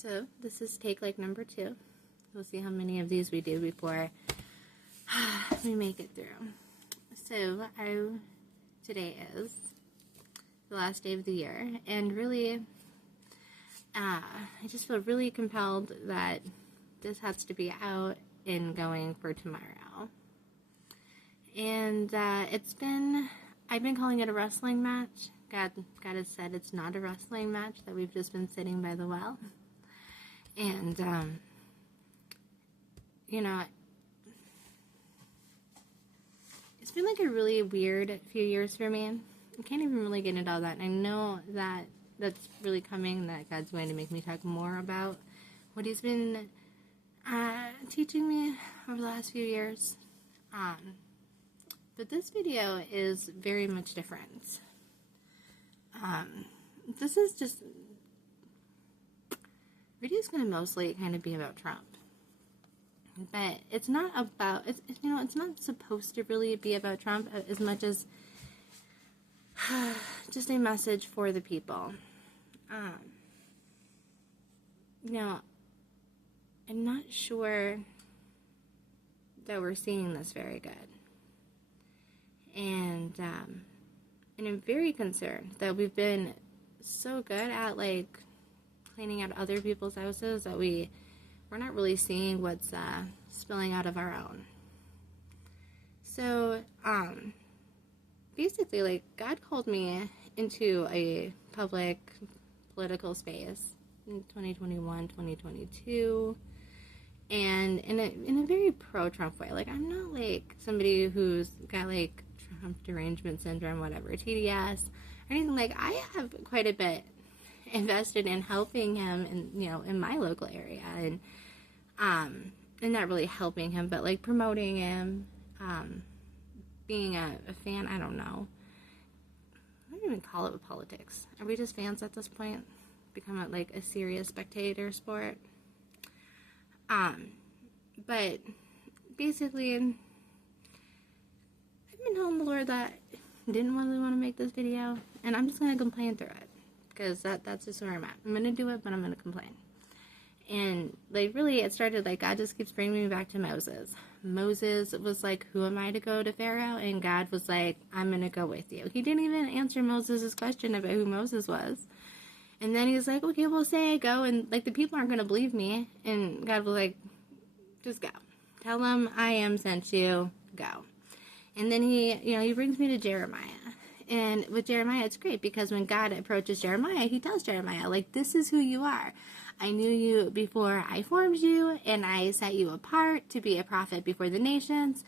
So this is take like number 2. We'll see how many of these we do before we make it through. So today is the last day of the year, and really, I just feel really compelled that this has to be out and going for tomorrow. And I've been calling it a wrestling match. God has said it's not a wrestling match, that we've just been sitting by the well. And, it's been like a really weird few years for me. I can't even really get into all that. And I know that that's really coming, that God's going to make me talk more about what He's been teaching me over the last few years. But this video is very much different. This is just... video is going to mostly kind of be about Trump. But it's not about... it's not supposed to really be about Trump as much as just a message for the people. I'm not sure that we're seeing this very good. And I'm very concerned that we've been so good at, like, cleaning out other people's houses that we're not really seeing what's spilling out of our own. So, basically, like, God called me into a public political space in 2021, 2022, and in a very pro-Trump way. Like, I'm not, like, somebody who's got, like, Trump derangement syndrome, whatever, TDS, or anything. Like, I have quite a bit invested in helping him in my local area, and not really helping him, but like promoting him, being a fan. I don't know. I don't even call it with politics. Are we just fans at this point? Become like a serious spectator sport. But basically, I've been telling the Lord that I didn't really want to make this video, and I'm just gonna complain through it. Because that's just where I'm at. I'm going to do it, but I'm going to complain. And, like, really, it started, like, God just keeps bringing me back to Moses. Moses was like, who am I to go to Pharaoh? And God was like, I'm going to go with you. He didn't even answer Moses' question about who Moses was. And then he was like, okay, well, say I go, and, like, the people aren't going to believe me. And God was like, just go. Tell them I am sent you. Go. And then he brings me to Jeremiah. And with Jeremiah, it's great because when God approaches Jeremiah, he tells Jeremiah, like, this is who you are. I knew you before I formed you, and I set you apart to be a prophet before the nations.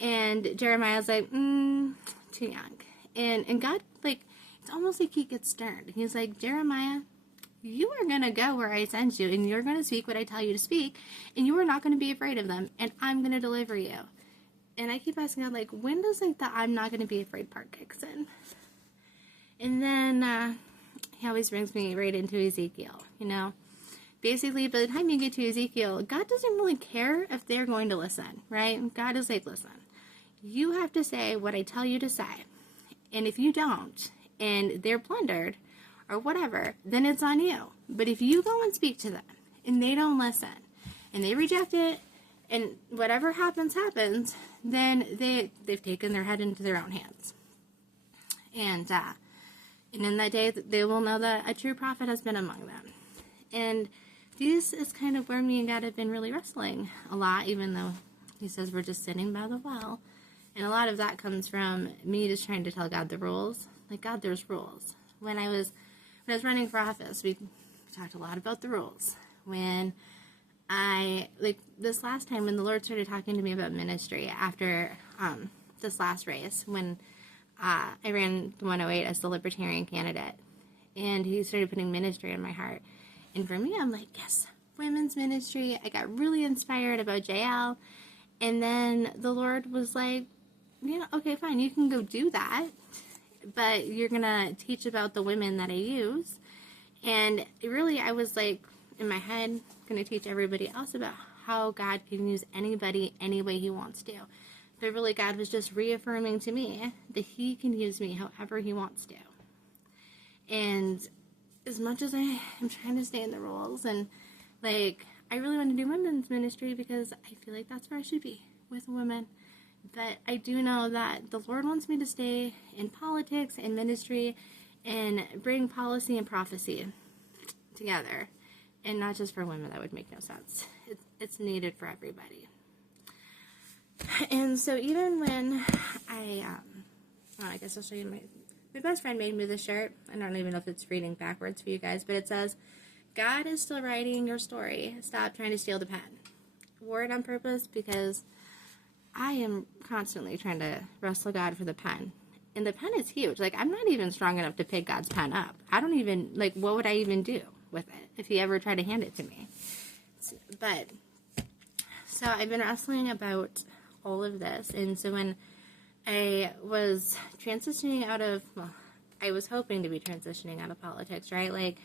And Jeremiah's like, too young. And God, like, it's almost like he gets stern. He's like, Jeremiah, you are going to go where I send you, and you're going to speak what I tell you to speak, and you are not going to be afraid of them, and I'm going to deliver you. And I keep asking God, like, when does, like, the I'm not going to be afraid part kicks in? And then he always brings me right into Ezekiel, Basically, by the time you get to Ezekiel, God doesn't really care if they're going to listen, right? God is like, listen, you have to say what I tell you to say. And if you don't, and they're plundered, or whatever, then it's on you. But if you go and speak to them, and they don't listen, and they reject it, and whatever happens, then they've taken their head into their own hands. And in that day, they will know that a true prophet has been among them. And this is kind of where me and God have been really wrestling a lot, even though he says we're just sitting by the well. And a lot of that comes from me just trying to tell God the rules. Like, God, there's rules. When I was running for office, we talked a lot about the rules. When this last time when the Lord started talking to me about ministry after this last race, when I ran the 108 as the Libertarian candidate, and he started putting ministry in my heart. And for me, I'm like, yes, women's ministry. I got really inspired about JL. And then the Lord was like, okay, fine, you can go do that, but you're going to teach about the women that I use. And really, I was like, in my head, going to teach everybody else about how God can use anybody any way he wants to. But really, God was just reaffirming to me that he can use me however he wants to. And as much as I am trying to stay in the rules and Like, I really want to do women's ministry because I feel like that's where I should be, with women. But I do know that the Lord wants me to stay in politics and ministry and bring policy and prophecy together. And not just for women. That would make no sense. It's needed for everybody. And so even when I guess I'll show you my best friend made me this shirt. I don't even know if it's reading backwards for you guys, but it says, God is still writing your story. Stop trying to steal the pen. Wore it on purpose because I am constantly trying to wrestle God for the pen. And the pen is huge. Like, I'm not even strong enough to pick God's pen up. I don't even, like, what would I even do with it if he ever tried to hand it to me? But, so I've been wrestling about all of this. And so when I was transitioning out of, well, I was hoping to be transitioning out of politics, right? Like,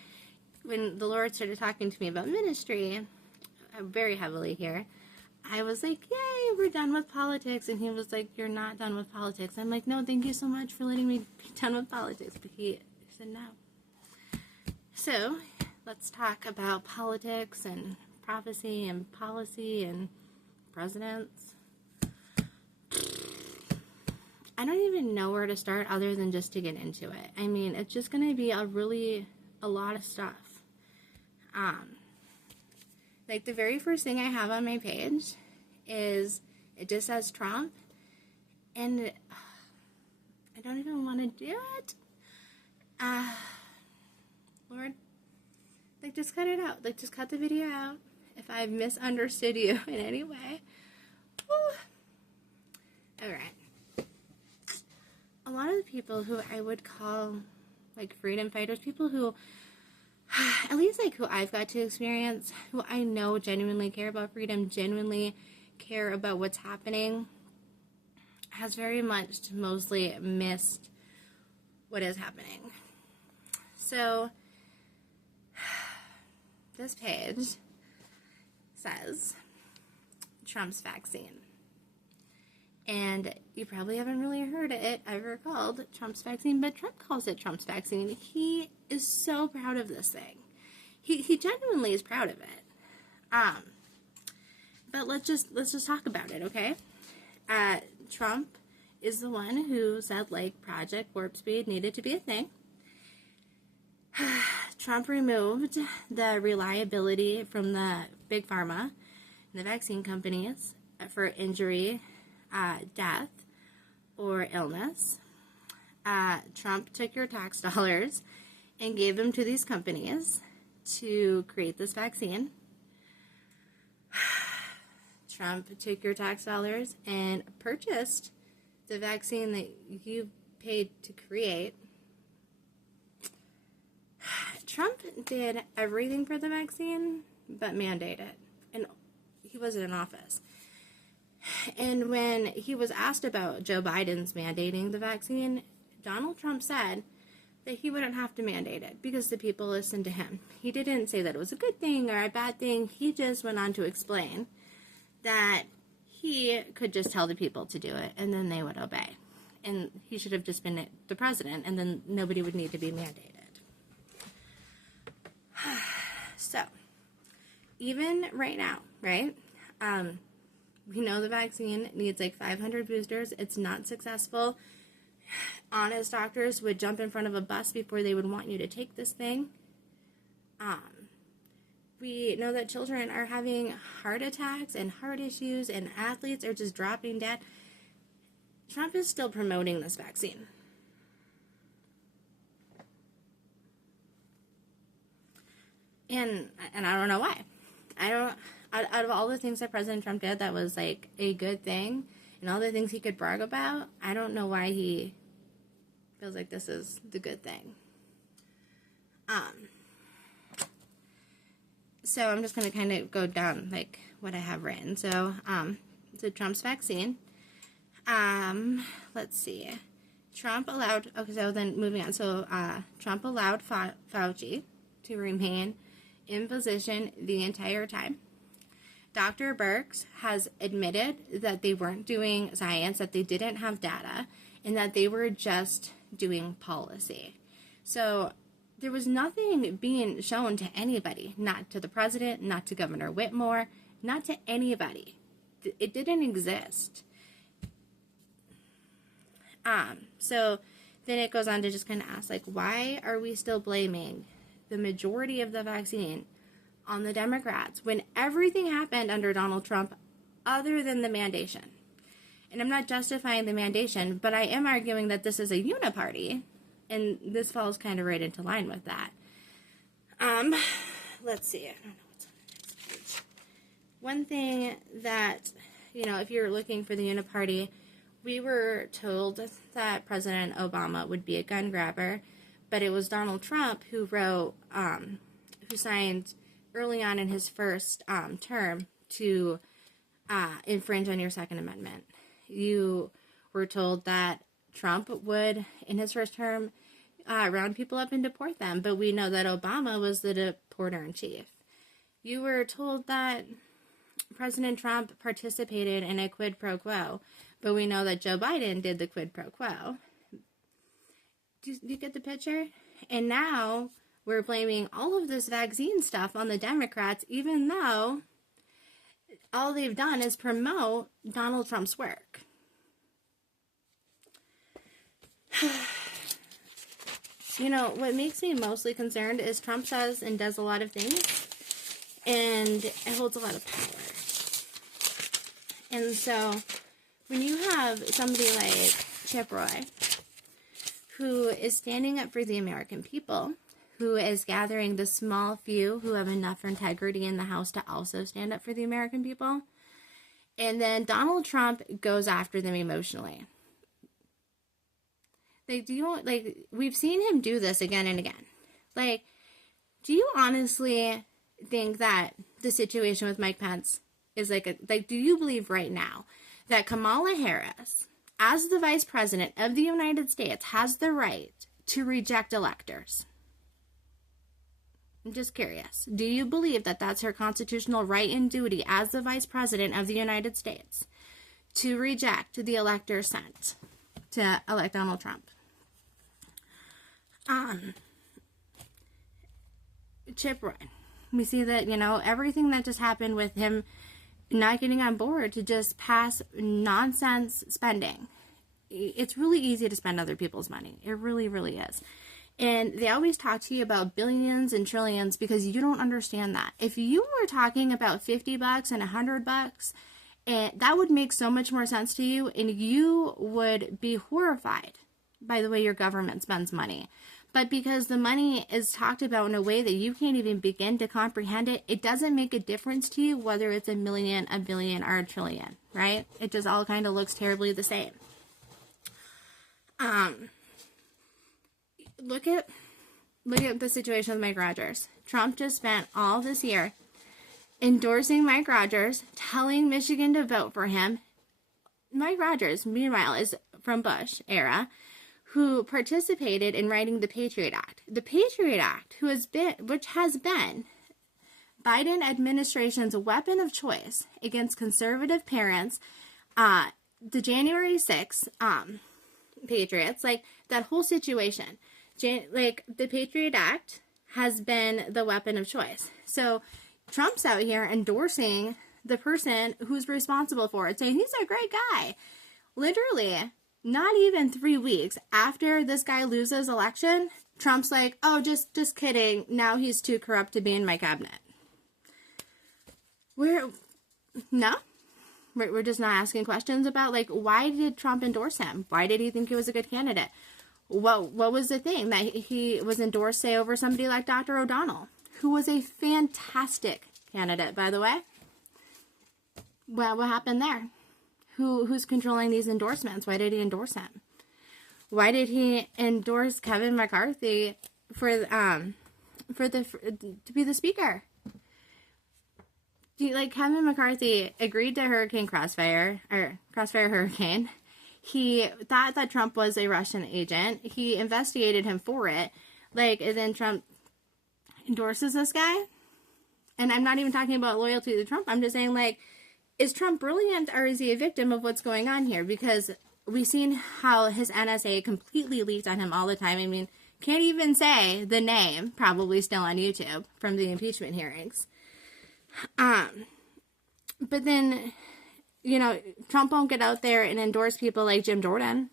when the Lord started talking to me about ministry, very heavily here, I was like, yay, we're done with politics. And he was like, you're not done with politics. I'm like, no, thank you so much for letting me be done with politics. But he said no. So, let's talk about politics and prophecy and policy and presidents. I don't even know where to start other than just to get into it. I mean, it's just going to be a lot of stuff. Like, the very first thing I have on my page is, it just says Trump, and I don't even want to do it. Lord, like, just cut it out. Like, just cut the video out if I've misunderstood you in any way. Alright. A lot of the people who I would call, like, freedom fighters, people who, at least, like, who I've got to experience, who I know genuinely care about freedom, genuinely care about what's happening, has very much mostly missed what is happening. So, this page says Trump's vaccine. And you probably haven't really heard it ever called Trump's vaccine, but Trump calls it Trump's vaccine. He is so proud of this thing. He genuinely is proud of it. But let's just talk about it, okay? Trump is the one who said, like, Project Warp Speed needed to be a thing. Trump removed the reliability from the big pharma and the vaccine companies for injury, death, or illness. Trump took your tax dollars and gave them to these companies to create this vaccine. Trump took your tax dollars and purchased the vaccine that you paid to create. Trump did everything for the vaccine but mandate it, and he wasn't in office. And when he was asked about Joe Biden's mandating the vaccine, Donald Trump said that he wouldn't have to mandate it because the people listened to him. He didn't say that it was a good thing or a bad thing. He just went on to explain that he could just tell the people to do it and then they would obey. And he should have just been the president and then nobody would need to be mandated. So, even right now, right? We know the vaccine needs like 500 boosters. It's not successful. Honest doctors would jump in front of a bus before they would want you to take this thing. We know that children are having heart attacks and heart issues, and athletes are just dropping dead. Trump is still promoting this vaccine. And I don't know why. Out of all the things that President Trump did that was like a good thing, and all the things he could brag about, I don't know why he feels like this is the good thing. So I'm just going to kind of go down like what I have written. So, Trump's vaccine. Let's see. Trump allowed, okay, so then moving on. So, Trump allowed Fauci to remain in position the entire time. Dr. Birx has admitted that they weren't doing science, that they didn't have data, and that they were just doing policy. So there was nothing being shown to anybody, not to the president, not to Governor Whitmore, not to anybody. It didn't exist. So then it goes on to just kind of ask, like, why are we still blaming the majority of the vaccine on the Democrats when everything happened under Donald Trump other than the mandation? And I'm not justifying the mandation, but I am arguing that this is a uniparty, and this falls kind of right into line with that. Let's see. I don't know what's on the next page. One thing that, if you're looking for the uniparty, we were told that President Obama would be a gun grabber, but it was Donald Trump who wrote, who signed early on in his first term to infringe on your Second Amendment. You were told that Trump would, in his first term, round people up and deport them, but we know that Obama was the deporter-in-chief. You were told that President Trump participated in a quid pro quo, but we know that Joe Biden did the quid pro quo. Do you get the picture? And now we're blaming all of this vaccine stuff on the Democrats, even though all they've done is promote Donald Trump's work. What makes me mostly concerned is Trump says and does a lot of things, and it holds a lot of power. And so when you have somebody like Chip Roy, who is standing up for the American people, who is gathering the small few who have enough integrity in the House to also stand up for the American people, and then Donald Trump goes after them emotionally. We've seen him do this again and again. Do you honestly think that the situation with Mike Pence is do you believe right now that Kamala Harris, as the Vice President of the United States, has the right to reject electors? I'm just curious. Do you believe that that's her constitutional right and duty as the Vice President of the United States to reject the electors sent to elect Donald Trump? Chip Roy. We see that, everything that just happened with him not getting on board to just pass nonsense spending. It's really easy to spend other people's money. It really, really is. And they always talk to you about billions and trillions because you don't understand that. If you were talking about $50 and $100, and that would make so much more sense to you, and you would be horrified by the way your government spends money. But because the money is talked about in a way that you can't even begin to comprehend it, it doesn't make a difference to you whether it's a million, a billion, or a trillion, right? It just all kind of looks terribly the same. Look at the situation with Mike Rogers. Trump just spent all this year endorsing Mike Rogers, telling Michigan to vote for him. Mike Rogers, meanwhile, is from Bush era, who participated in writing the Patriot Act. The Patriot Act, which has been Biden administration's weapon of choice against conservative parents, the January 6th Patriots, that whole situation. The Patriot Act has been the weapon of choice. So Trump's out here endorsing the person who's responsible for it, saying he's a great guy. Literally, not even 3 weeks after this guy loses election, Trump's like, oh, just kidding. Now he's too corrupt to be in my cabinet. We're just not asking questions about, why did Trump endorse him? Why did he think he was a good candidate? What was the thing that he was endorsed, say, over somebody like Dr. O'Donnell, who was a fantastic candidate, by the way? Well, what happened there? Who's controlling these endorsements? Why did he endorse him? Why did he endorse Kevin McCarthy to be the speaker? Kevin McCarthy agreed to Hurricane Crossfire Hurricane. He thought that Trump was a Russian agent. He investigated him for it. And then Trump endorses this guy. And I'm not even talking about loyalty to Trump. I'm just saying, is Trump brilliant or is he a victim of what's going on here? Because we've seen how his NSA completely leaked on him all the time. I mean, Can't even say the name, probably still on YouTube from the impeachment hearings. But then, Trump won't get out there and endorse people like Jim Jordan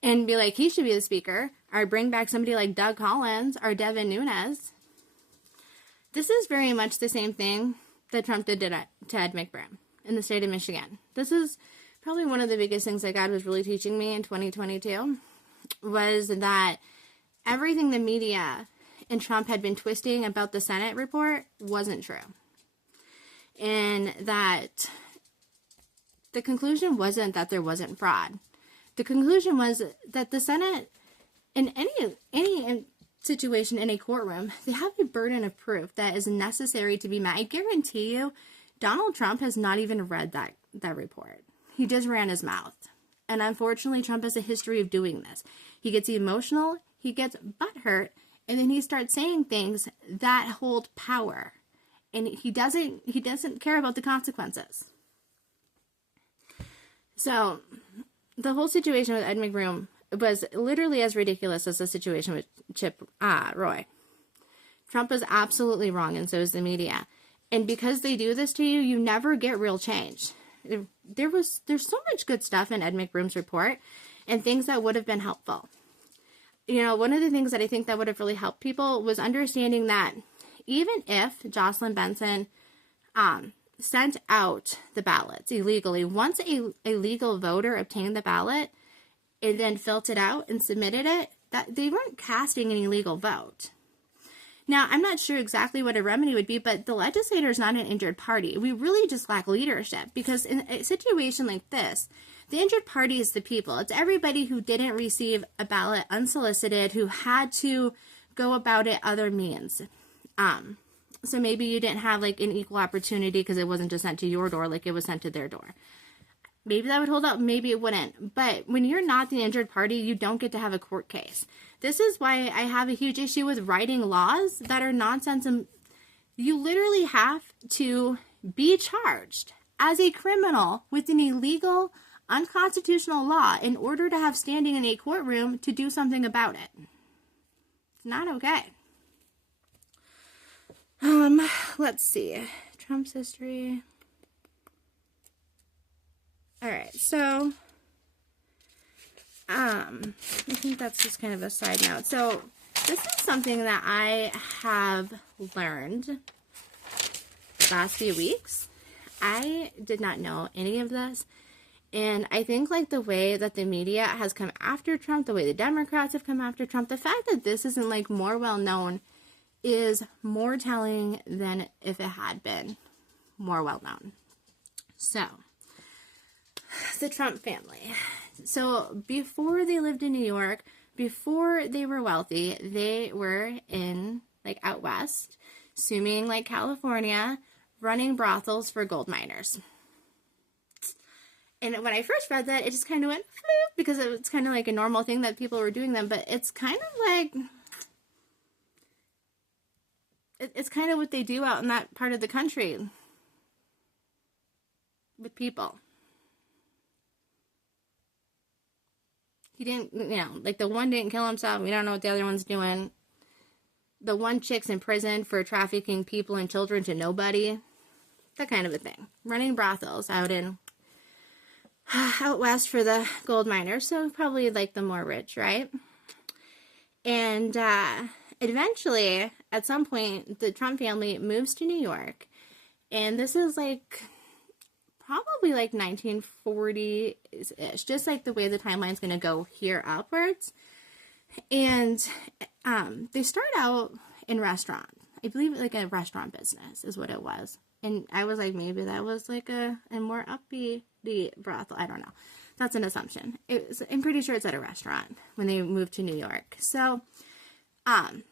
and be like, he should be the speaker, or bring back somebody like Doug Collins or Devin Nunes. This is very much the same thing that Trump did to Ed McBride in the state of Michigan. This is probably one of the biggest things that God was really teaching me in 2022, was that everything the media and Trump had been twisting about the Senate report wasn't true. And that the conclusion wasn't that there wasn't fraud. The conclusion was that the Senate, in any situation in a courtroom, they have a burden of proof that is necessary to be met. I guarantee you, Donald Trump has not even read that report. He just ran his mouth. And unfortunately, Trump has a history of doing this. He gets emotional, he gets butthurt, and then he starts saying things that hold power. And he doesn't care about the consequences. So, the whole situation with Ed McBroom was literally as ridiculous as the situation with Chip Roy. Trump is absolutely wrong, and so is the media. And because they do this to you, you never get real change. There's so much good stuff in Ed McBroom's report and things that would have been helpful. One of the things that I think that would have really helped people was understanding that even if Jocelyn Benson sent out the ballots illegally, once a legal voter obtained the ballot and then filled it out and submitted it, that they weren't casting an illegal vote. Now, I'm not sure exactly what a remedy would be, but the legislator is not an injured party. We really just lack leadership, because in a situation like this, the injured party is the people. It's everybody who didn't receive a ballot unsolicited, who had to go about it other means. So maybe you didn't have like an equal opportunity because it wasn't just sent to your door, like it was sent to their door. Maybe that would hold up, maybe it wouldn't. But when you're not the injured party, you don't get to have a court case. This is why I have a huge issue with writing laws that are nonsense. And you literally have to be charged as a criminal with an illegal, unconstitutional law in order to have standing in a courtroom to do something about it. It's not okay. Let's see. Trump's history. All right, so I think that's just kind of a side note. So this is something that I have learned the last few weeks. I did not know any of this. And I think like the way that the media has come after Trump, the way the Democrats have come after Trump, the fact that this isn't like more well known is more telling than if it had been more well known. So, the Trump family. So, before they lived in New York, before they were wealthy, they were in, like, out west, assuming, like, California, running brothels for gold miners. And when I first read that, it just kind of went, because it was kind of like a normal thing that people were doing them, but it's kind of like, it's kind of what they do out in that part of the country with people. He didn't, like the one didn't kill himself. We don't know what the other one's doing. The one chick's in prison for trafficking people and children to nobody. That kind of a thing. Running brothels out west for the gold miners. So probably like the more rich, right? And eventually, at some point, the Trump family moves to New York. And this is like probably like 1940-ish, just like the way the timeline's going to go here upwards. And they start out in restaurant. I believe like a restaurant business is what it was. And I was like, maybe that was like a more upbeat brothel. I don't know. That's an assumption. I'm pretty sure it's at a restaurant when they moved to New York. So, and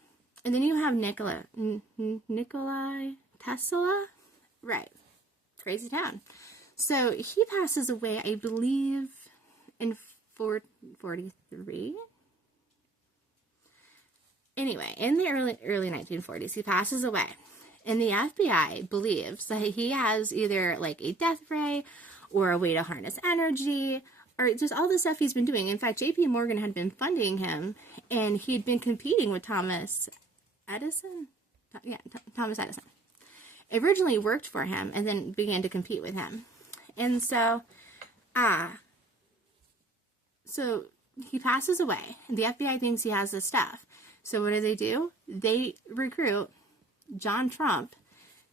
then you have Nikolai Tesla. Right. Crazy town. So he passes away, I believe, in 43. Anyway, in the early 1940s, he passes away. And the FBI believes that he has either like a death ray or a way to harness energy or just all the stuff he's been doing. In fact, J.P. Morgan had been funding him, and he'd been competing with Thomas Edison. Yeah, Thomas Edison. Originally worked for him, and then began to compete with him. And so he passes away, and the FBI thinks he has this stuff. So what do? They recruit John Trump,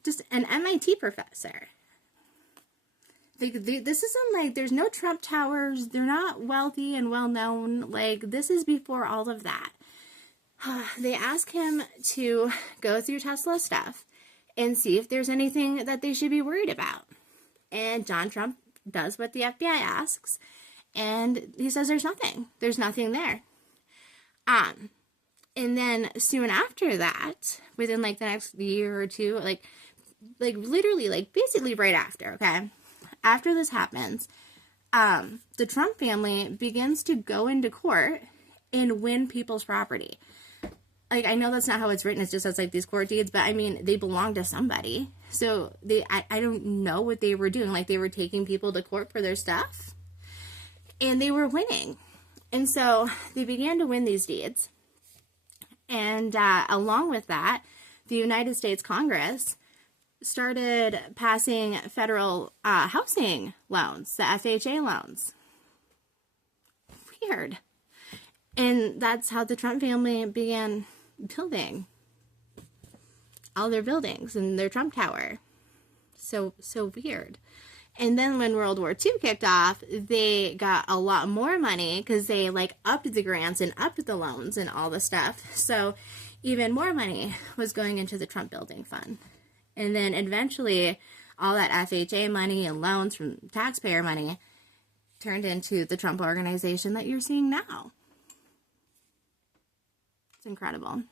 just an MIT professor. This isn't like, there's no Trump towers. They're not wealthy and well-known. Like, this is before all of that. They ask him to go through Tesla stuff and see if there's anything that they should be worried about. And John Trump does what the FBI asks, and he says there's nothing. There's nothing there. And then soon after that, within like the next year or two, like literally, like basically right after, okay? After this happens, the Trump family begins to go into court and win people's property. Like, I know that's not how it's written. It's just as like these court deeds, but I mean, they belong to somebody. So I don't know what they were doing. Like, they were taking people to court for their stuff, and they were winning. And so they began to win these deeds. And along with that, the United States Congress started passing federal housing loans, the FHA loans. Weird. And that's how the Trump family began building all their buildings and their Trump Tower. So weird. And then when World War II kicked off, they got a lot more money because they like upped the grants and upped the loans and all the stuff. So even more money was going into the Trump Building Fund. And then eventually all that FHA money and loans from taxpayer money turned into the Trump Organization that you're seeing now. It's incredible.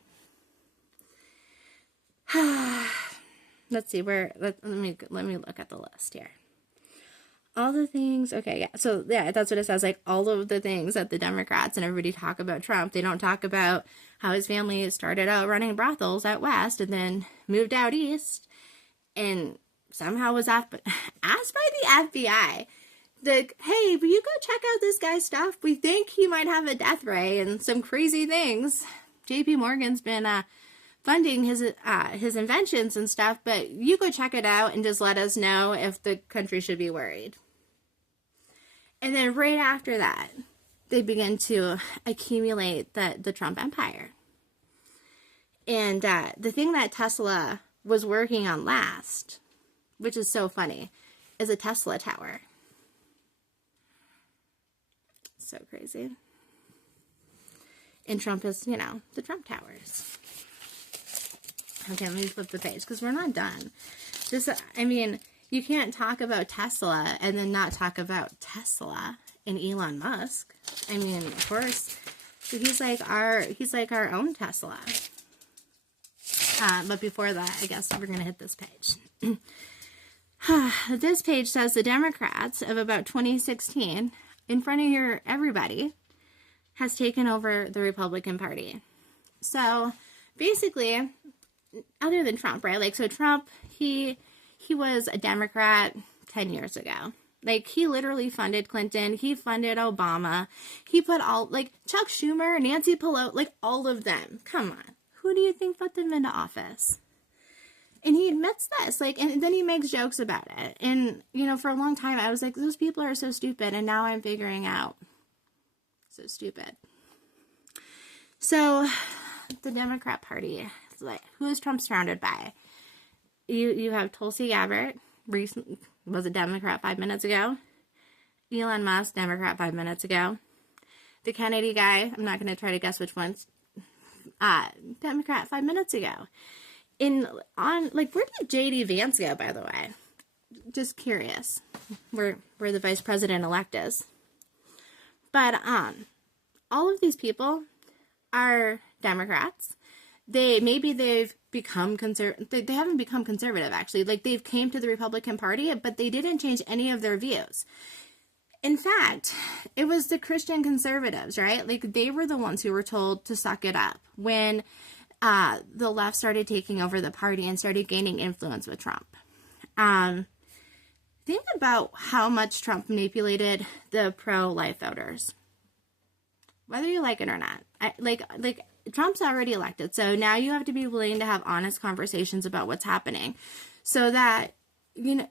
Let's see let me look at the list here. All the things, okay, yeah. So yeah, that's what it says. Like, all of the things that the Democrats and everybody talk about Trump, they don't talk about how his family started out running brothels out west and then moved out east, and somehow was asked by the FBI, like, hey, will you go check out this guy's stuff? We think he might have a death ray and some crazy things. J.P. Morgan's been funding his inventions and stuff, but you go check it out and just let us know if the country should be worried. And then right after that, they begin to accumulate the Trump empire. And the thing that Tesla was working on last, which is so funny, is a Tesla tower. So crazy. And Trump is, the Trump towers. Okay, let me flip the page because we're not done. You can't talk about Tesla and then not talk about Tesla and Elon Musk. I mean, of course, he's like our own Tesla. But before that, I guess we're going to hit this page. This page says the Democrats of about 2016, in front of everybody, has taken over the Republican Party. So basically, other than Trump, right? Like, so Trump, he was a Democrat 10 years ago. Like, he literally funded Clinton. He funded Obama. He put Chuck Schumer, Nancy Pelosi, like, all of them. Come on. Who do you think put them into office? And he admits this, and then he makes jokes about it. And, for a long time, I was like, those people are so stupid. And now I'm figuring out. So stupid. So, the Democrat Party, like, who is Trump surrounded by? You have Tulsi Gabbard, was a Democrat 5 minutes ago. Elon Musk, Democrat 5 minutes ago. The Kennedy guy, I'm not going to try to guess which one's, Democrat 5 minutes ago. Where did J.D. Vance go, by the way? Just curious where the vice president-elect is. But all of these people are Democrats. They've become conservative. They haven't become conservative, actually. Like, they've came to the Republican Party, but they didn't change any of their views. In fact, it was the Christian conservatives, right? Like, they were the ones who were told to suck it up when the left started taking over the party and started gaining influence with Trump. think about how much Trump manipulated the pro-life voters, whether you like it or not. Like Trump's already elected, so now you have to be willing to have honest conversations about what's happening, so that, you know,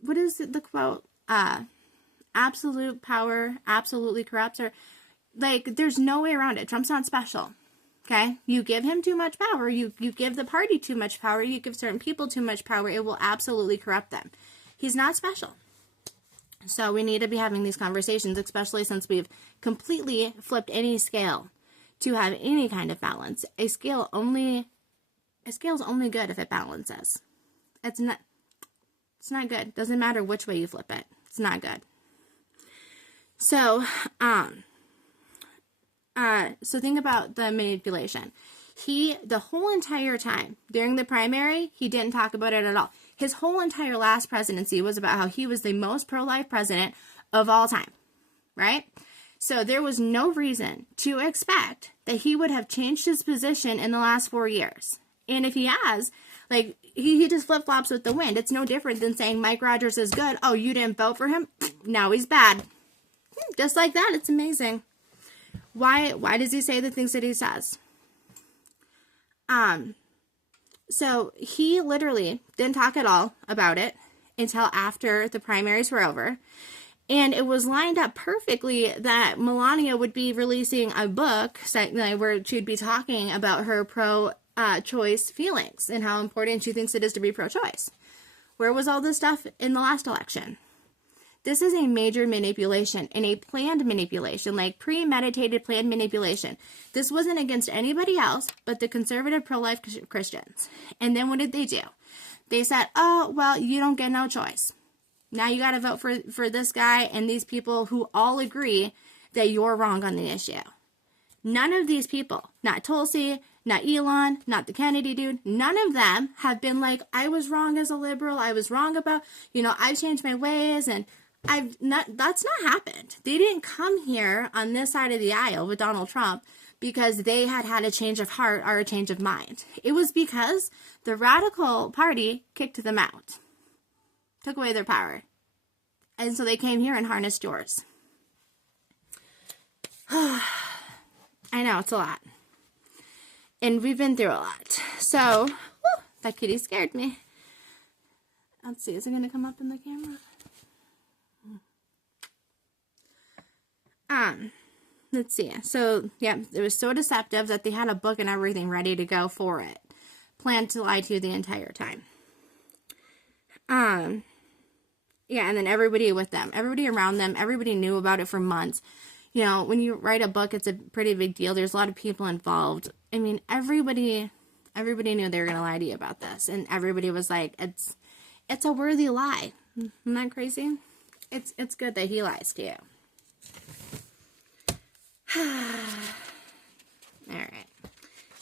what is the quote? Absolute power absolutely corrupts, or like, there's no way around it. Trump's not special. Okay? You give him too much power, you give the party too much power, you give certain people too much power, it will absolutely corrupt them. He's not special. So we need to be having these conversations, especially since we've completely flipped any scale to have any kind of balance. A scale's only good if it balances. It's not good. Doesn't matter which way you flip it. It's not good. So, so think about the manipulation. The whole entire time during the primary, he didn't talk about it at all. His whole entire last presidency was about how he was the most pro-life president of all time, right? So there was no reason to expect that he would have changed his position in the last 4 years. And if he has, like, he just flip-flops with the wind. It's no different than saying Mike Rogers is good. Oh, you didn't vote for him? Now he's bad. Just like that. It's amazing. Why does he say the things that he says? So he literally didn't talk at all about it until after the primaries were over. And it was lined up perfectly that Melania would be releasing a book where she'd be talking about her pro-choice feelings and how important she thinks it is to be pro-choice. Where was all this stuff in the last election? This is a major manipulation, and a planned manipulation, like premeditated planned manipulation. This wasn't against anybody else but the conservative pro-life Christians. And then what did they do? They said, oh, well, you don't get no choice. Now you got to vote for this guy and these people who all agree that you're wrong on the issue. None of these people, not Tulsi, not Elon, not the Kennedy dude, none of them have been like, I was wrong as a liberal. I was wrong about, I've changed my ways, and that's not happened. They didn't come here on this side of the aisle with Donald Trump because they had a change of heart or a change of mind. It was because the radical party kicked them out, took away their power. And so they came here and harnessed yours. I know, it's a lot. And we've been through a lot. So, that kitty scared me. Let's see, is it going to come up in the camera? Let's see. So, yeah, it was so deceptive that they had a book and everything ready to go for it. Planned to lie to you the entire time. Yeah, and then everybody with them, everybody around them, everybody knew about it for months. When you write a book, it's a pretty big deal. There's a lot of people involved. I mean, everybody knew they were going to lie to you about this. And everybody was like, it's a worthy lie. Isn't that crazy? It's good that he lies to you. All right.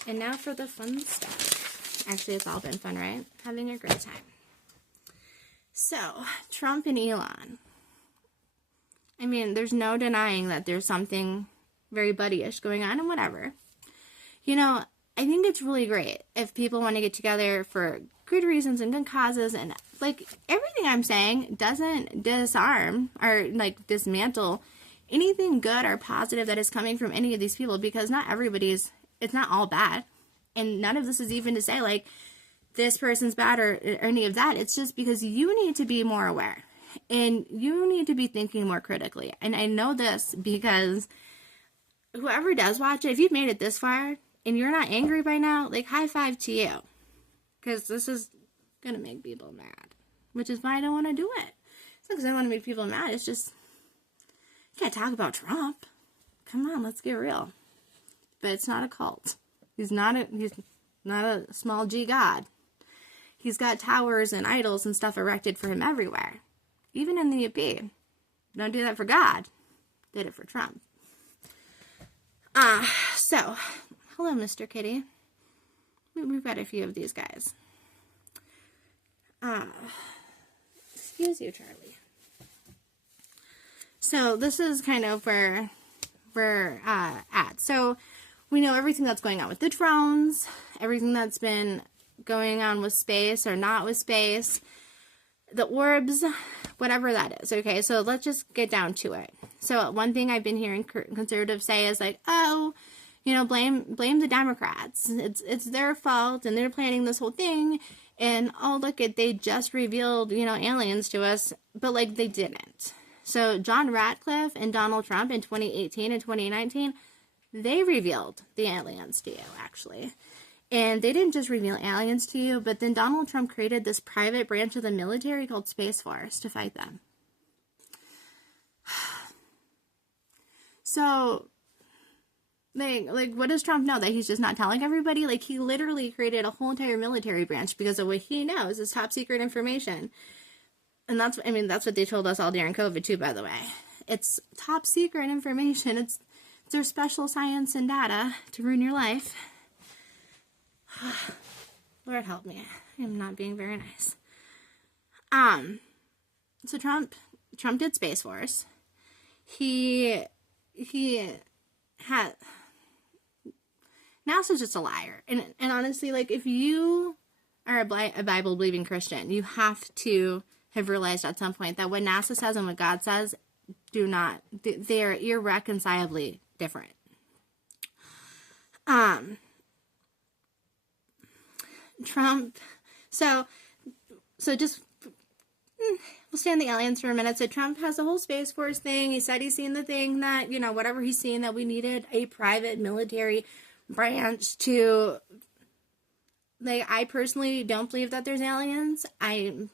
And now for the fun stuff. Actually, it's all been fun, right? Having a great time. So, Trump and Elon. I mean, there's no denying that there's something very buddyish going on and whatever. I think it's really great if people want to get together for good reasons and good causes, and like everything I'm saying doesn't disarm or like dismantle anything good or positive that is coming from any of these people, because it's not all bad. And none of this is even to say like this person's bad or any of that. It's just because you need to be more aware and you need to be thinking more critically. And I know this because whoever does watch it, if you've made it this far and you're not angry by now, like high five to you, because this is going to make people mad, which is why I don't want to do it. It's not because I want to make people mad. It's just, you can't talk about Trump. Come on, let's get real. But it's not a cult. He's not a small G God. He's got towers and idols and stuff erected for him everywhere. Even in the UP. Don't do that for God. Did it for Trump. So, hello, Mr. Kitty. We've got a few of these guys. Excuse you, Charlie. So, this is kind of where we're at. So, we know everything that's going on with the drones, everything that's been going on with space or not with space, the orbs, whatever that is. Okay, so let's just get down to it. So one thing I've been hearing conservatives say is like, oh, blame the Democrats. It's their fault, and they're planning this whole thing. And oh, look at, they just revealed, aliens to us, but like they didn't. So John Ratcliffe and Donald Trump in 2018 and 2019, they revealed the aliens to you, actually. And they didn't just reveal aliens to you, but then Donald Trump created this private branch of the military called Space Force to fight them. So, like, what does Trump know? That he's just not telling everybody? Like, he literally created a whole entire military branch because of what he knows is top secret information. And that's what they told us all during COVID, too, by the way. It's top secret information. It's their special science and data to ruin your life. Lord help me. I'm not being very nice. So Trump did Space Force. He had, NASA's just a liar. And honestly, like, if you are a Bible believing Christian, you have to have realized at some point that what NASA says and what God says they're irreconcilably different. Trump, so just, we'll stay on the aliens for a minute. So Trump has a whole Space Force thing. He said he's seen the thing that, whatever he's seen, that we needed a private military branch to, like, I personally don't believe that there's aliens. I'm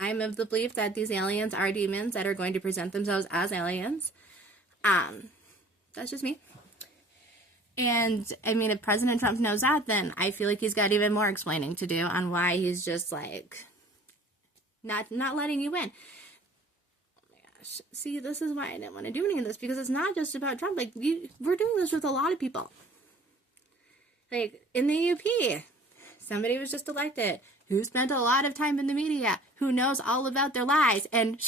of the belief that these aliens are demons that are going to present themselves as aliens. That's just me. And, if President Trump knows that, then I feel like he's got even more explaining to do on why he's just, like, not letting you in. Oh, my gosh. See, this is why I didn't want to do any of this, because it's not just about Trump. Like, we're doing this with a lot of people. Like, in the UP, somebody was just elected who spent a lot of time in the media, who knows all about their lies, and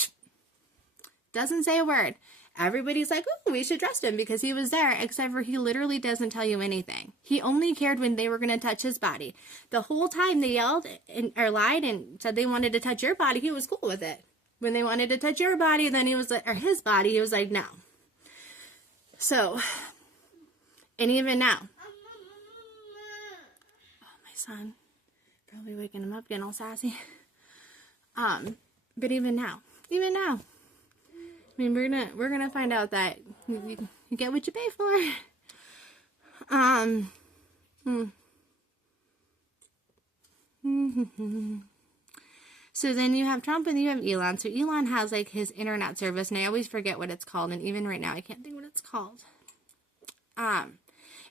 doesn't say a word. Everybody's like, oh, we should trust him because he was there, except for he literally doesn't tell you anything. He only cared when they were going to touch his body. The whole time they yelled or lied and said they wanted to touch your body, he was cool with it. When they wanted to touch your body, then he was like, or his body, he was like, no. So, and even now, oh, my son, probably waking him up, getting all sassy. But even now, we're gonna find out that you get what you pay for. So then you have Trump and you have Elon. So Elon has like his internet service, and I always forget what it's called, and even right now I can't think what it's called. And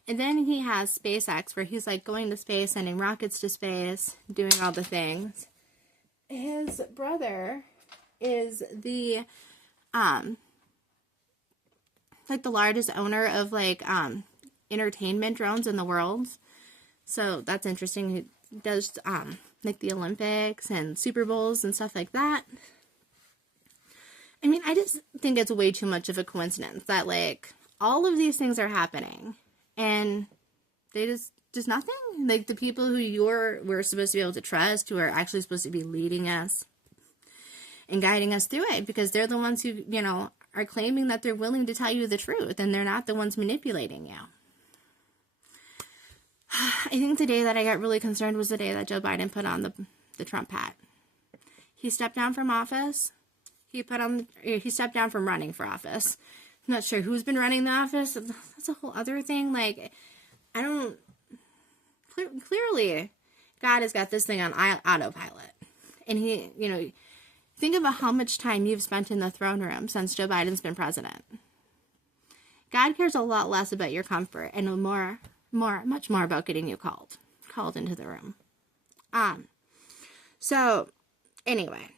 then he has SpaceX, where he's like going to space, sending rockets to space, doing all the things. His brother is the like the largest owner of like entertainment drones in the world. So that's interesting. He does like the Olympics and Super Bowls and stuff like that. I just think it's way too much of a coincidence that like all of these things are happening and they just nothing. Like the people who we're supposed to be able to trust, who are actually supposed to be leading us and guiding us through it, because they're the ones who, are claiming that they're willing to tell you the truth, and they're not the ones manipulating you. I think the day that I got really concerned was the day that Joe Biden put on the Trump hat. He stepped down from office. He stepped down from running for office. I'm not sure who's been running the office. That's a whole other thing. Like, clearly, God has got this thing on autopilot. And he, think about how much time you've spent in the throne room since Joe Biden's been president. God cares a lot less about your comfort and much more about getting you called into the room. So, anyway,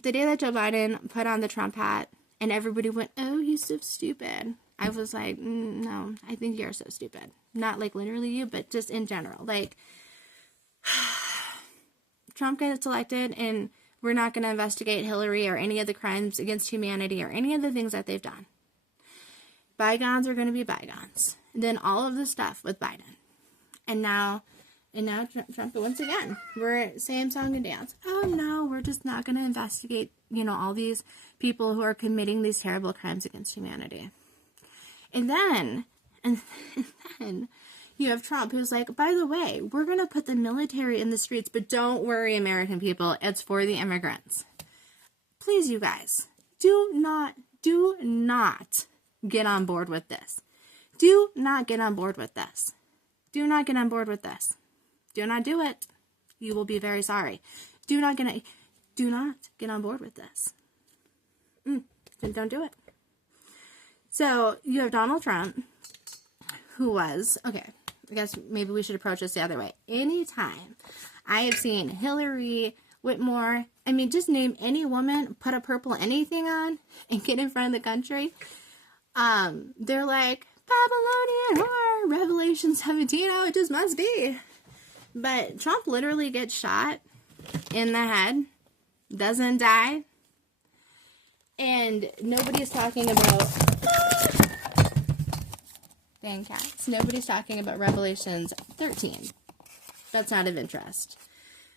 the day that Joe Biden put on the Trump hat and everybody went, oh, he's so stupid, I was like, no, I think you're so stupid. Not like literally you, but just in general. Like, Trump gets elected and we're not going to investigate Hillary or any of the crimes against humanity or any of the things that they've done. Bygones are going to be bygones. And then all of the stuff with Biden. And now And now Trump, once again, we're same song and dance. Oh no, we're just not going to investigate, all these people who are committing these terrible crimes against humanity. And then you have Trump, who's like, by the way, we're going to put the military in the streets, but don't worry, American people, it's for the immigrants. Please, you guys, do not get on board with this. Do not get on board with this. Do not get on board with this. Do not do it. You will be very sorry. Do not get on board with this. Don't do it. So you have Donald Trump, who was, okay, I guess maybe we should approach this the other way. Anytime I have seen Hillary Whitmore, just name any woman, put a purple anything on, and get in front of the country, they're like, Babylonian whore, Revelation 17, oh, it just must be. But Trump literally gets shot in the head, doesn't die, and nobody's talking about, dang cats, nobody's talking about Revelations 13. That's not of interest.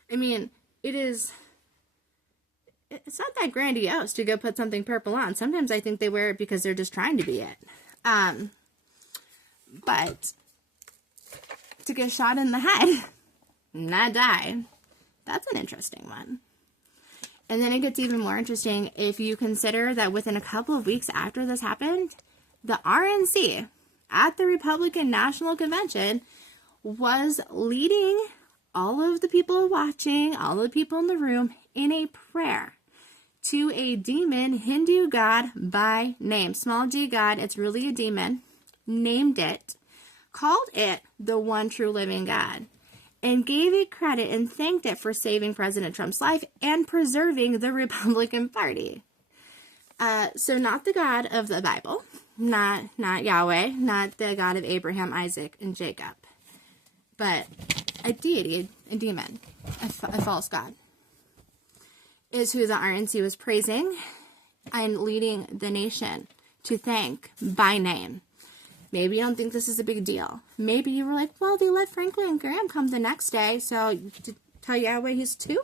It's not that grandiose to go put something purple on. Sometimes I think they wear it because they're just trying to be it. But to get shot in the head, not die, that's an interesting one. And then it gets even more interesting if you consider that within a couple of weeks after this happened, the RNC at the Republican National Convention was leading all of the people watching, all of the people in the room, in a prayer to a demon Hindu god by name. Small g god, it's really a demon. Named it, called it the one true living God, and gave it credit and thanked it for saving President Trump's life and preserving the Republican Party. So not the God of the Bible, not Yahweh, not the God of Abraham, Isaac, and Jacob, but a deity, a demon, a false god, is who the RNC was praising and leading the nation to thank by name. Maybe you don't think this is a big deal. Maybe you were like, well, they let Franklin Graham come the next day, so to tell Yahweh he's 2?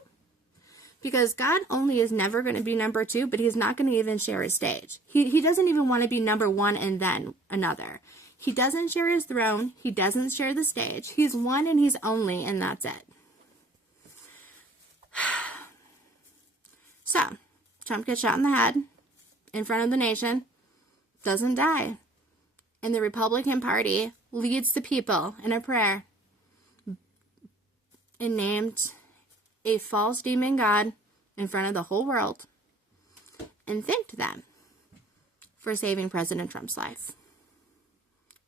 Because God only is never going to be number 2, but he's not going to even share his stage. He doesn't even want to be number 1 and then another. He doesn't share his throne. He doesn't share the stage. He's one and he's only, and that's it. So, Trump gets shot in the head in front of the nation, doesn't die. And the Republican Party leads the people in a prayer and named a false demon god in front of the whole world and thanked them for saving President Trump's life.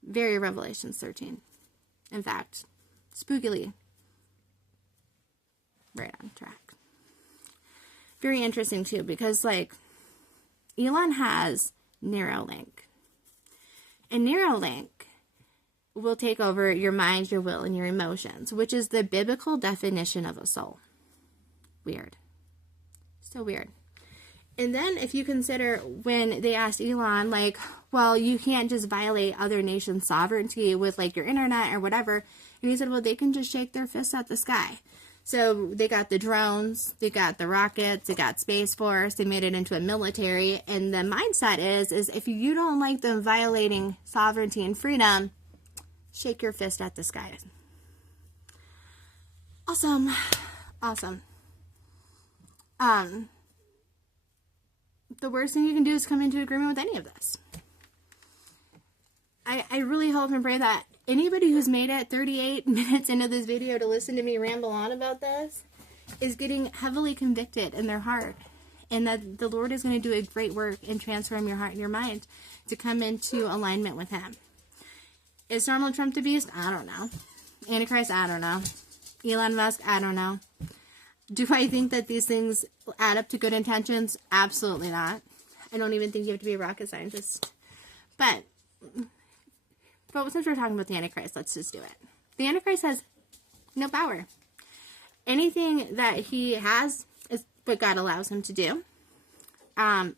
Very Revelation 13. In fact, spookily right on track. Very interesting too, because Elon has Neuralink. And Neuralink will take over your mind, your will, and your emotions, which is the biblical definition of a soul. Weird. So weird. And then if you consider when they asked Elon, well, you can't just violate other nations' sovereignty with your internet or whatever. And he said, well, they can just shake their fists at the sky. So they got the drones, they got the rockets, they got Space Force, they made it into a military, and the mindset is if you don't like them violating sovereignty and freedom, shake your fist at the sky. Awesome. The worst thing you can do is come into agreement with any of this. I really hope and pray that anybody who's made it 38 minutes into this video to listen to me ramble on about this is getting heavily convicted in their heart, and that the Lord is going to do a great work and transform your heart and your mind to come into alignment with him. Is Donald Trump the beast? I don't know. Antichrist? I don't know. Elon Musk? I don't know. Do I think that these things add up to good intentions? Absolutely not. I don't even think you have to be a rocket scientist. But since we're talking about the Antichrist, let's just do it. The Antichrist has no power. Anything that he has is what God allows him to do. Satan,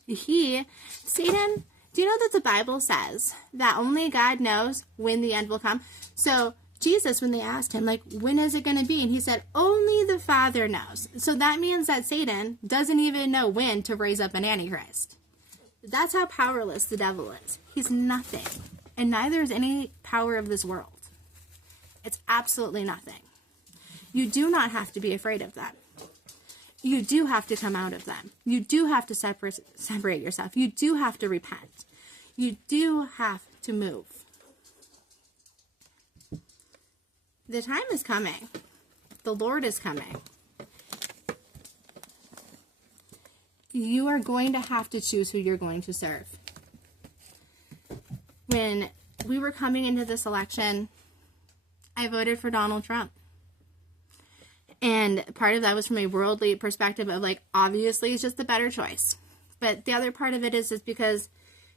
do you know that the Bible says that only God knows when the end will come? So Jesus, when they asked him, like, when is it going to be? And he said, only the Father knows. So that means that Satan doesn't even know when to raise up an Antichrist. That's how powerless the devil is. He's nothing. And neither is any power of this world. It's absolutely nothing. You do not have to be afraid of them. You do have to come out of them. You do have to separate yourself. You do have to repent. You do have to move. The time is coming. The Lord is coming. You are going to have to choose who you're going to serve. When we were coming into this election, I voted for Donald Trump. And part of that was from a worldly perspective of, like, obviously it's just the better choice. But the other part of it is because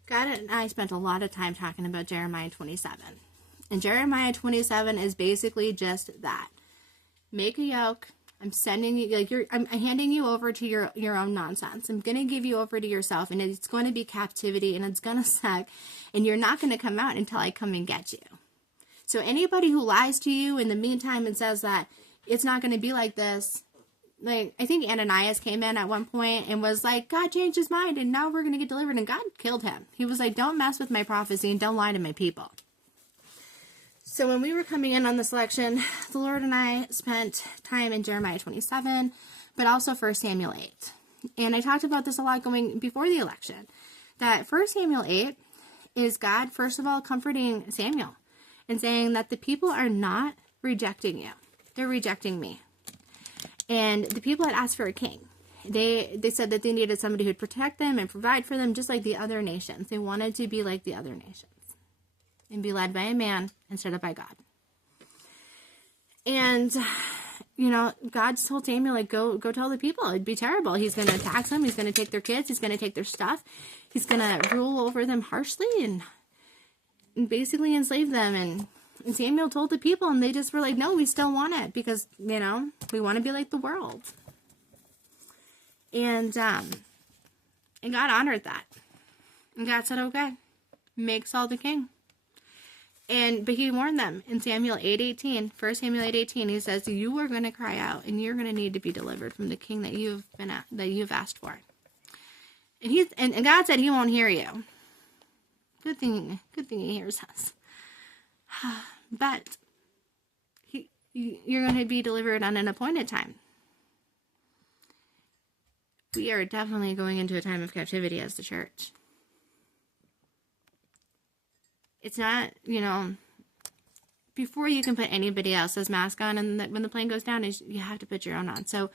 God and I spent a lot of time talking about Jeremiah 27. And Jeremiah 27 is basically just that. Make a yoke. I'm sending you, like, I'm handing you over to your own nonsense. I'm going to give you over to yourself, and it's going to be captivity, and it's going to suck, and you're not going to come out until I come and get you. So anybody who lies to you in the meantime and says that it's not going to be like this, like, I think Ananias came in at one point and was like, God changed his mind, and now we're going to get delivered, and God killed him. He was like, don't mess with my prophecy, and don't lie to my people. So when we were coming in on this election, the Lord and I spent time in Jeremiah 27, but also 1 Samuel 8. And I talked about this a lot going before the election, that 1 Samuel 8 is God, first of all, comforting Samuel and saying that the people are not rejecting you. They're rejecting me. And the people had asked for a king. They said that they needed somebody who would protect them and provide for them, just like the other nations. They wanted to be like the other nations and be led by a man instead of by God. And, you know, God told Samuel, like, go tell the people. It'd be terrible. He's going to tax them. He's going to take their kids. He's going to take their stuff. He's going to rule over them harshly and basically enslave them. And Samuel told the people, and they just were like, no, we still want it because, you know, we want to be like the world. And God honored that. And God said, okay, make Saul the king. But he warned them in Samuel 8:18, 1 Samuel 8:18, he says, you are going to cry out and you're going to need to be delivered from the king that you've asked for. And God said he won't hear you. Good thing he hears us. But you're going to be delivered on an appointed time. We are definitely going into a time of captivity as the church. It's not, you know, before you can put anybody else's mask on, and when the plane goes down, you have to put your own on. So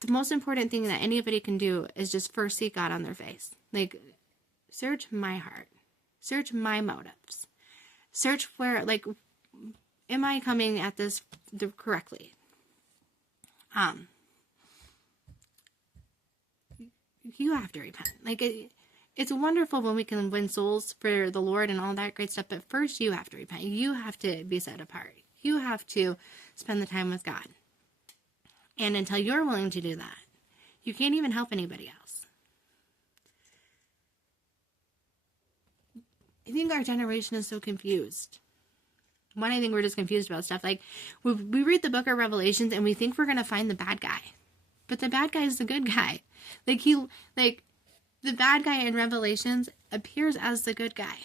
the most important thing that anybody can do is just first seek God on their face. Like, search my heart. Search my motives. Search where, like, am I coming at this correctly? You have to repent. Like, it's wonderful when we can win souls for the Lord and all that great stuff, but first you have to repent. You have to be set apart. You have to spend the time with God. And until you're willing to do that, you can't even help anybody else. I think our generation is so confused. One, I think we're just confused about stuff. Like, we read the book of Revelations and we think we're going to find the bad guy. But the bad guy is the good guy. The bad guy in Revelations appears as the good guy,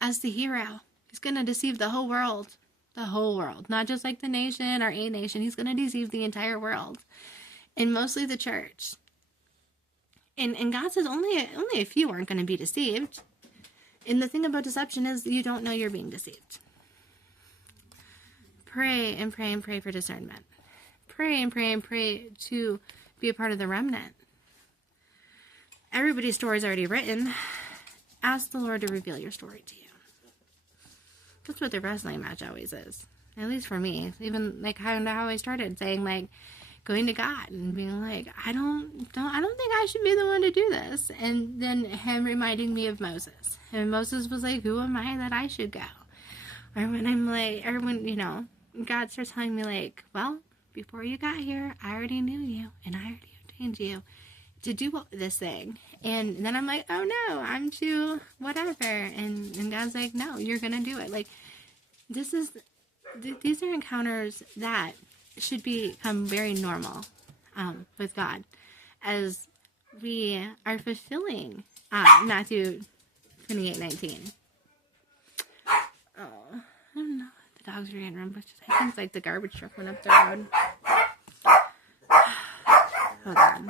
as the hero. He's going to deceive the whole world. The whole world. Not just like the nation or a nation. He's going to deceive the entire world. And mostly the church. And God says only a few aren't going to be deceived. And the thing about deception is you don't know you're being deceived. Pray and pray and pray for discernment. Pray and pray and pray to be a part of the remnant. Everybody's story is already written. Ask the Lord to reveal your story to you. That's what the wrestling match always is. At least for me. Even like how I started saying, like, going to God and being like, I don't think I should be the one to do this. And then him reminding me of Moses. And Moses was like, who am I that I should go? Or when I'm like, or when, you know, God starts telling me, like, well, before you got here, I already knew you and I already ordained you to do this thing. And then I'm like, oh no, I'm too whatever. And God's like, no, you're going to do it. Like, this is these are encounters that should become very normal with God as we are fulfilling Matthew 28:19. Oh, I don't know. The dogs are getting rambunctious. I think it's like the garbage truck went up the road. Hold on.